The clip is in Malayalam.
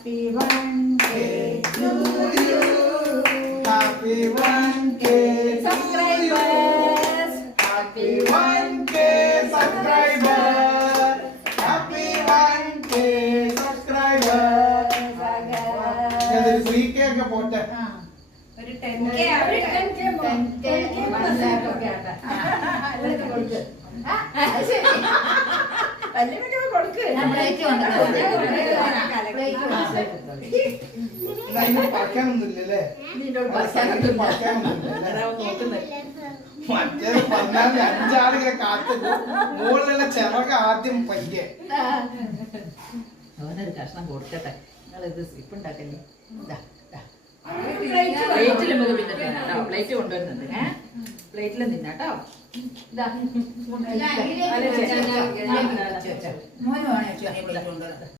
Happy 1K to you. Happy 1K Subscribers. Happy 1K subscribers. Happy 1K subscribers. ഞാനൊരു 3K ഒക്കെ പോട്ടെ. ഒരു 10K ആവട്ടെ. 10K മനസ്സിലാക്കൊക്കെ ആട്ടെ. അല്ലത് കൊടുക്ക്. ശരി. വല്യമ്മയ്ക്ക് കൊടുക്ക്. പ്ലേറ്റ് അതിന് പറക്കാനൊന്നുമില്ലല്ലേ? മറ്റേത് പറഞ്ഞാൽ 5 ആളുകളെ കാത്തു മുകളിലുള്ള ചിറക് ആദ്യം പയ്യെ. അവനൊരു കഷ്ണം കൊടുക്കട്ടെ. നിങ്ങളിത് സ്ലിപ്പ് ഉണ്ടാക്കല്ലേ? പ്ലേറ്റിൽ നമുക്ക് പിന്നെ തിന്നാട്ടോ. പ്ലേറ്റ് കൊണ്ടുവരുന്നുണ്ട്. പ്ലേറ്റിൽ തിന്നാട്ടോ. മോന് വേണേ